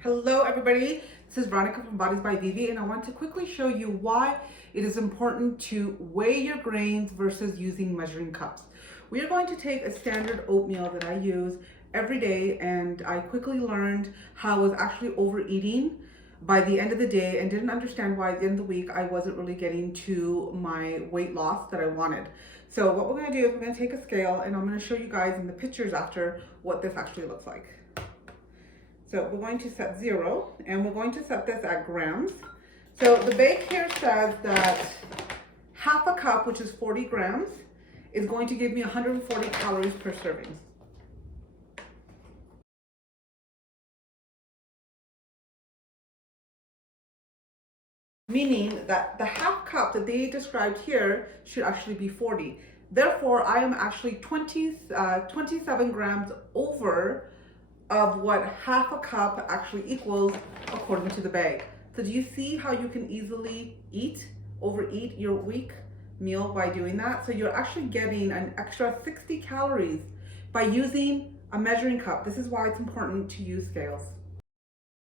Hello everybody, this is Veronica from Bodies by Vivi, and I want to quickly show you why it is important to weigh your grains versus using measuring cups. We are going to take a standard oatmeal that I use every day, and I quickly learned how I was actually overeating by the end of the day and didn't understand why at the end of the week I wasn't really getting to my weight loss that I wanted. So what we're going to do is we're going to take a scale, and I'm going to show you guys in the pictures after what this actually looks like. So we're going to set 0, and we're going to set this at grams. So the bag here says that half a cup, which is 40 grams, is going to give me 140 calories per serving. Meaning that the half cup that they described here should actually be 40. Therefore, I am actually 27 grams over of what half a cup actually equals according to the bag. So do you see how you can easily overeat your week meal by doing that? So you're actually getting an extra 60 calories by using a measuring cup. This is why it's important to use scales.